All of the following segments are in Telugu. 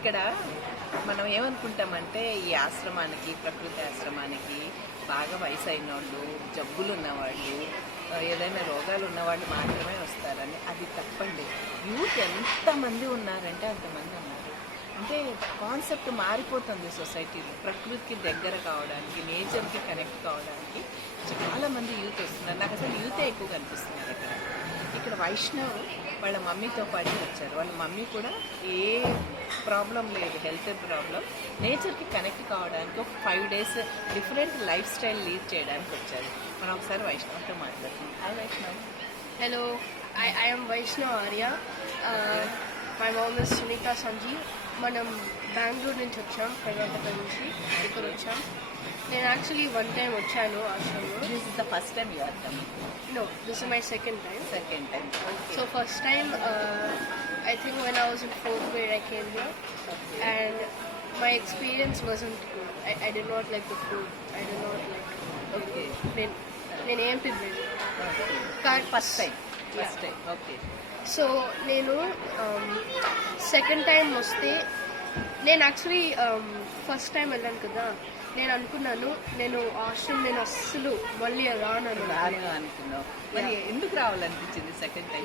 ఇక్కడ మనం ఏమనుకుంటామంటే ఈ ఆశ్రమానికి ప్రకృతి ఆశ్రమానికి బాగా వయసు అయిన వాళ్ళు జబ్బులు ఉన్నవాళ్ళు ఏదైనా రోగాలు ఉన్నవాళ్ళు మాత్రమే వస్తారని అది తప్పండి. యూత్ ఎంతమంది ఉన్నారంటే అంతమంది ఉన్నారు. అంటే కాన్సెప్ట్ మారిపోతుంది సొసైటీలో. ప్రకృతికి దగ్గర కావడానికి నేచర్కి కనెక్ట్ కావడానికి చాలామంది యూత్ వస్తున్నారు. నాకు అసలు యూతే ఎక్కువ కనిపిస్తున్నారు ఇక్కడ. ఇక్కడ వైష్ణవ్ వాళ్ళ మమ్మీతో పాటు వచ్చారు. వాళ్ళ మమ్మీ కూడా ఏ ప్రాబ్లం లేదు హెల్త్ ప్రాబ్లం. నేచర్కి కనెక్ట్ కావడానికి ఒక five days different lifestyle lead చేయడానికి వచ్చారు. మనం ఒకసారి వైష్ణవ్తో మాట్లాడుతున్నాం hi Vaishnav. Hello I I'm Vaishnav Arya my Uh, my mom is మనం బెంగళూరు నుంచి వచ్చాం కర్ణాటక నుంచి ఇక్కడ వచ్చాం. నేను యాక్చువల్లీ వన్ టైం వచ్చాను ఆశ్రమంలో. This is the first time you are coming no this is my second time second time so first time I think when I was in fourth grade I came here and my experience wasn't good I I did not like the food I did not like okay నేను నేను ఏం తినలేదు ఓకే కానీ first time first time okay so నేను సెకండ్ టైం వస్తే నేను యాక్చువల్లీ ఫస్ట్ టైం వెళ్ళాను కదా నేను అనుకున్నాను నేను ఆశ్రమం నేను అస్సలు మళ్ళీ రాను అనుకున్నావు. మరి ఎందుకు రావాలనిపించింది సెకండ్ టైం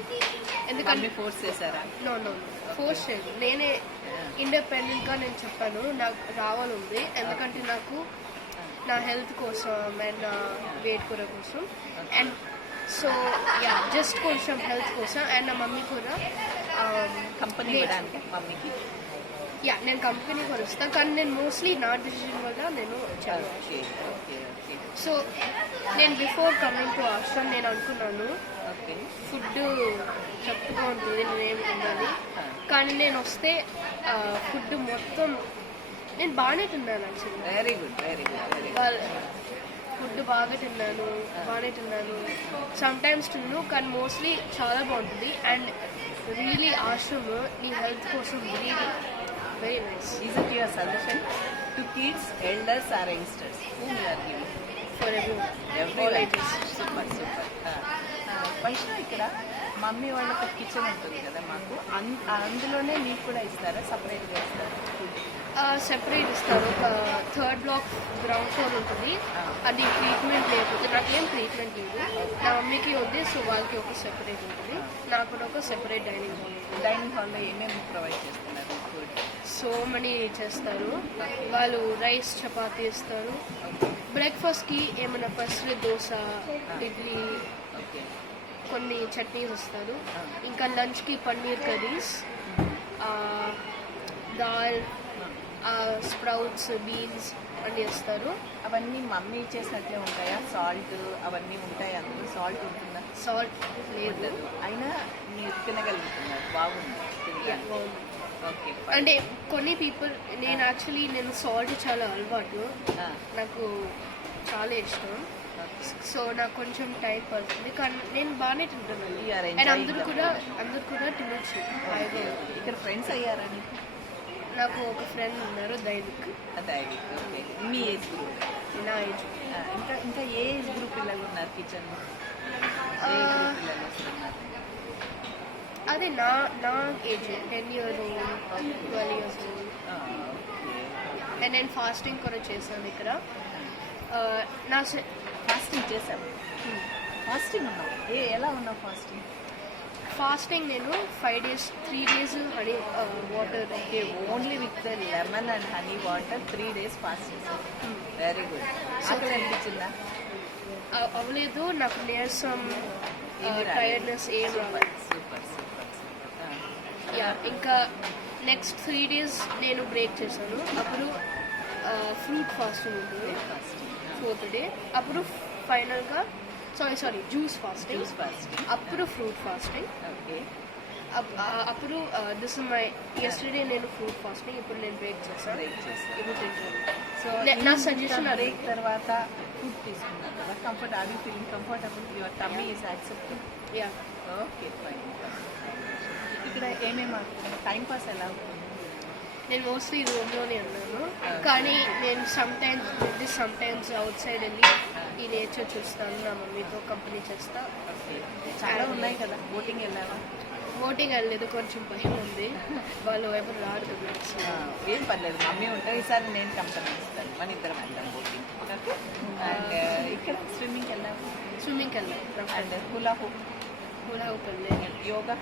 ఎందుకంటే ఫోర్స్ చేశారా? నో నో ఫోర్స్ చేయదు నేనే ఇండిపెండెంట్గా నేను చెప్పాను నాకు రావాలంది ఎందుకంటే నాకు నా హెల్త్ కోసం అండ్ నా వెయిట్ కూడా కోసం. అండ్ సో యా జస్ట్ కొంచెం హెల్త్ కోసం అండ్ నా మమ్మీ కూడా um, కంపెనీ. ఇవ్వడానికి మమ్మీకి. యా నేను కంపెనీ కూడా వస్తాను కానీ నేను మోస్ట్లీ నా డిసిజన్ వల్ల నేను వచ్చాను సో నేను బిఫోర్ కమింగ్ టు ఆశ్రమ్ నేను అనుకున్నాను ఫుడ్ చెప్పుగా ఉంటుంది నేనేం తినాలి. కానీ నేను వస్తే ఫుడ్ మొత్తం నేను బాగానే తిన్నాను actually very good very good food బాగా తిన్నాను బాగానే తిన్నాను. సమ్ టైమ్స్ తిన్ను కానీ మోస్ట్లీ చాలా బాగుంటుంది. అండ్ రియలీ ఆశ్రమ్ నీ హెల్త్ కోసం really very nice is it your suggestion to kids elders or youngsters whom you are giving for every every super super Vaishnav ఇక్కడ మమ్మీ వాళ్ళకి కిచెన్ ఉంటుంది కదా మాకు. అందులోనే మీకు కూడా ఇస్తారా? సపరేట్గా ఇస్తారా? సెపరేట్ ఇస్తారు. థర్డ్ బ్లాక్ గ్రౌండ్ ఫ్లోర్ ఉంటుంది. అది ట్రీట్మెంట్ లేకపోతే నాకేం ట్రీట్మెంట్ లేదు. నా మమ్మీకి ఉంది సో వాళ్ళకి ఒక సెపరేట్ ఉంటుంది. నాకు కూడా ఒక సెపరేట్ డైనింగ్ హాల్ ఉంటుంది. డైనింగ్ హాల్లో ఏమేమి ప్రొవైడ్ చేస్తున్నారు సో మనీ చేస్తారు. వాళ్ళు రైస్ చపాతీ ఇస్తారు. బ్రేక్ఫాస్ట్కి ఏమైనా పెసరి దోశ ఇడ్లీ. ఓకే కొన్ని చట్నీస్ ఇస్తారు ఇంకా లంచ్కి paneer curries dal sprouts beans అన్నీ ఇస్తారు అవన్నీ మమ్మీ చేసినట్లే ఉంటాయా? సాల్ట్ అవన్నీ ఉంటాయా? అందులో సాల్ట్ ఉంటుందా? సాల్ట్ లేదు. అయినా మీరు తినగలుగుతున్నారు. బాగుంది. ఓకే అంటే కొన్ని పీపుల్ నేను యాక్చువల్లీ నేను సాల్ట్ చాలా అలవాటు. నాకు చాలా ఇష్టం. సో నాకు కొంచెం టైం పడుతుంది. కానీ నేను బాగానే తింటాను You are అండ్ అందరూ కూడా. అందరూ కూడా తినొచ్చు. ఇక్కడ ఫ్రెండ్స్ అయ్యారా నీకు? ఒక ఫ్రెండ్ ఉన్నారు దైవిక్ అదే ఓకే. మీ ఏజ్ గ్రూప్ నా ఏజ్ ఇంకా ఇంకా ఏ ఏజ్ గ్రూప్ పిల్లలు ఉన్నారు కిచెన్ అదే నా నా age ten years old twelve years old and నేను ఫాస్టింగ్ కూడా చేశాను ఇక్కడ. నా ఫాస్టింగ్ చేసాము ఫాస్టింగ్ ఉన్నావు ఏ ఎలా ఉన్నావు ఫాస్టింగ్ ఫాస్టింగ్ నేను five days three days honey water okay only with lemon and honey water three days fast చేసావు వెరీ గుడ్ ఆకలి అనిపించిందా? అవ్వలేదు నాకు నీరసం రాలేదు. టైర్డ్నెస్ ఏం సూపర్ సూపర్ యా ఇంకా నెక్స్ట్ త్రీ డేస్ నేను బ్రేక్ చేశాను. అప్పుడు ఫ్రూట్ ఫాస్టింగ్ ఉంటుంది ఫాస్టింగ్ ఫోర్త్ డే అప్పుడు ఫైనల్గా sorry sorry juice fasting juice fasting అప్పుడు ఫ్రూట్ ఫాస్టింగ్ ఓకే అప్పుడు దిస్ మై ఎస్టర్డే నేను ఫ్రూట్ ఫాస్టింగ్ ఇప్పుడు నేను బ్రేక్ చేసావు ఇప్పుడు తింటాను సో నే- నా suggestion అది. బ్రేక్ తర్వాత ఫుడ్ తీసుకున్నారు కదా. Comfort are you feeling comfortable your tummy is accepting yeah okay fine ఇక్కడ ఏమేమి టైం పాస్ ఎలా ఉంటుంది నేను మోస్ట్లీ రూమ్లోనే ఉన్నాను. కానీ నేను సమ్ టైమ్స్ ఇది సమ్ టైమ్స్ అవుట్ సైడ్ వెళ్ళి ఈ నేచర్ చూస్తాను. నా మమ్మీతో కంపెనీ చేస్తా. చాలా ఉన్నాయి కదా? బోటింగ్ వెళ్ళావా? బోటింగ్ వెళ్ళలేదు. కొంచెం భయం ఉంది. వాళ్ళు ఎవరు కదా. ఆ, ఏం పర్లేదు. మమ్మీ ఉంటుంది ఈసారి నేను కంపెనీ ఇస్తాను మన ఇద్దరం వెళ్దాం బోటింగ్ అండ్ ఇక్కడ స్విమ్మింగ్కి వెళ్దాం స్విమ్మింగ్కి వెళ్ళాం. And hula hoop hula hoop వెళ్ళి యోగా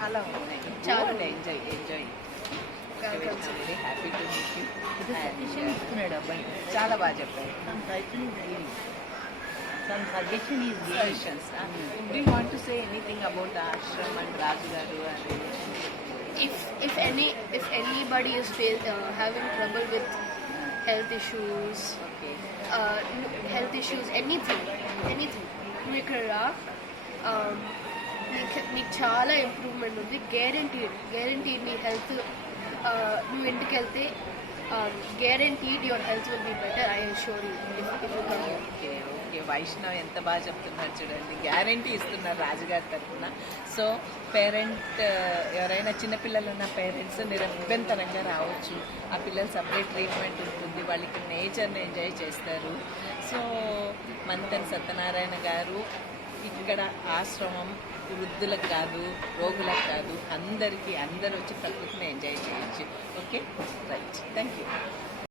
చాలా ఉన్నాయి. చాలా చాలా enjoy enjoy happy to meet you ఇస్తున్నాడు అబ్బాయి చాలా బాగా చెప్పారు some suggestion is giving some suggestion is giving suggestions do want to say anything about ashram and Raju garu and if if any if anybody is fa- uh, having trouble with health issues okay uh, health issues anything anything నువ్వు ఇక్కడ రా um, నీకు చాలా ఇంప్రూవ్మెంట్ ఉంది. గ్యారంటీడ్ గ్యారంటీడ్ నీ హెల్త్ నువ్వు ఇంటికి వెళ్తే guaranteed your health will be better I sure okay okay. Vaishnav ఎంత బాగా చెప్తున్నారు చూడండి. గ్యారంటీ ఇస్తున్నారు రాజుగారి తరఫున సో పేరెంట్ ఎవరైనా చిన్నపిల్లలు ఉన్న పేరెంట్స్ నిరభ్యంతరంగా రావచ్చు. ఆ పిల్లలు సపరేట్ ట్రీట్మెంట్ ఉంటుంది. వాళ్ళకి నేచర్ని ఎంజాయ్ చేస్తారు. సో మంతన్ సత్యనారాయణ గారు ఇక్కడ ఆశ్రమం వృద్ధులకు కాదు రోగులకు కాదు అందరికీ అందరూ వచ్చి ప్రకృతిని ఎంజాయ్ చేయొచ్చు. Okay right thank you